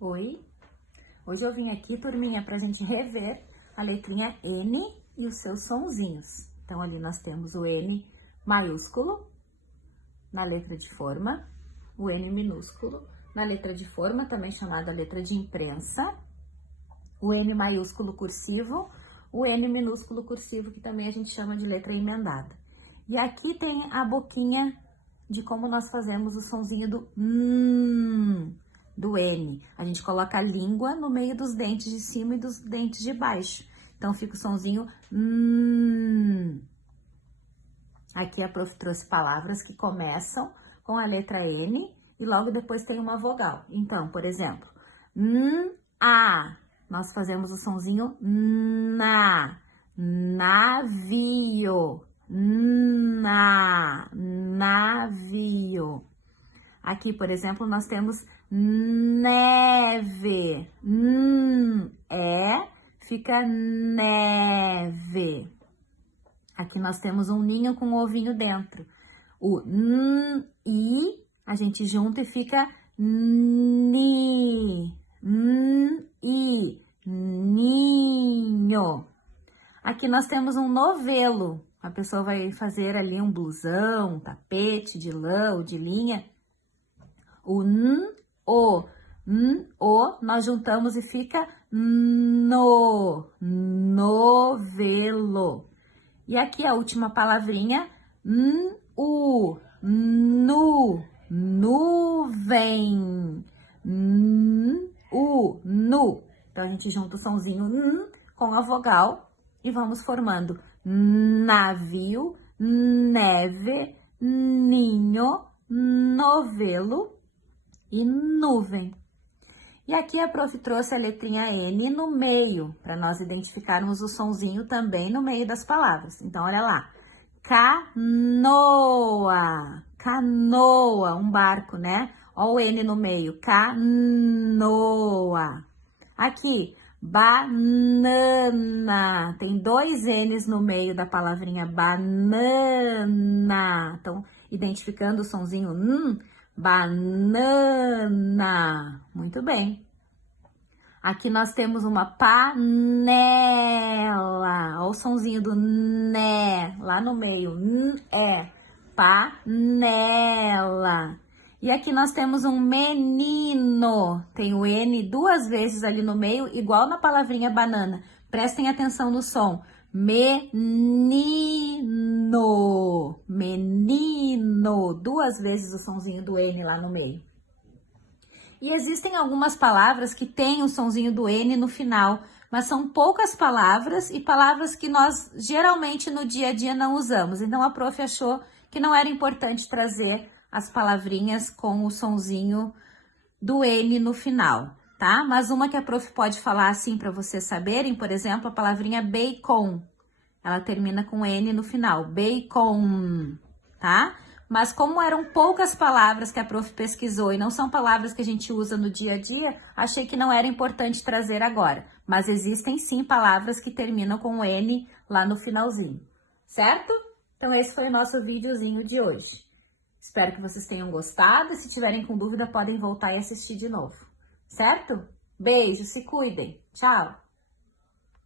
Oi, hoje eu vim aqui, turminha, pra gente rever a letrinha N e os seus sonzinhos. Então, ali nós temos o N maiúsculo na letra de forma, o N minúsculo na letra de forma, também chamada letra de imprensa, o N maiúsculo cursivo, o N minúsculo cursivo, que também a gente chama de letra emendada. E aqui tem a boquinha de como nós fazemos o sonzinho do N. A gente coloca a língua no meio dos dentes de cima e dos dentes de baixo. Então, fica o sonzinho Aqui a prof trouxe palavras que começam com a letra N e logo depois tem uma vogal. Então, por exemplo, a. Nós fazemos o sonzinho na. Navio. Navio. Aqui, por exemplo, nós temos neve. Fica neve. Aqui nós temos um ninho com um ovinho dentro. O i, a gente junta e fica ni. I, ninho. Aqui nós temos um novelo. A pessoa vai fazer ali um blusão, um tapete de lã ou de linha. O nós juntamos e fica novelo. E aqui a última palavrinha, nuvem. Nu. Então, a gente junta o sonzinho com a vogal e vamos formando navio, neve, ninho, novelo e nuvem. E aqui a prof trouxe a letrinha N no meio, para nós identificarmos o sonzinho também no meio das palavras. Então, olha lá. Canoa. Canoa, um barco, né? Olha o N no meio. Canoa. Aqui, banana. Tem dois N's no meio da palavrinha banana. Então, identificando o sonzinho banana. Muito bem. Aqui nós temos uma panela. Olha o sonzinho do né lá no meio. Panela. E aqui nós temos um menino. Tem o N duas vezes ali no meio, igual na palavrinha banana. Prestem atenção no som. Menino. Menino. Duas vezes o sonzinho do N lá no meio. E existem algumas palavras que têm o sonzinho do N no final, mas são poucas palavras e palavras que nós geralmente no dia a dia não usamos. Então a prof achou que não era importante trazer as palavrinhas com o sonzinho do N no final, tá? Mas uma que a prof pode falar assim para vocês saberem, por exemplo, a palavrinha bacon. Ela termina com N no final, bacon, tá? Mas como eram poucas palavras que a prof pesquisou e não são palavras que a gente usa no dia a dia, achei que não era importante trazer agora. Mas existem sim palavras que terminam com N lá no finalzinho, certo? Então esse foi o nosso videozinho de hoje. Espero que vocês tenham gostado. Se tiverem com dúvida, podem voltar e assistir de novo, certo? Beijo, se cuidem. Tchau!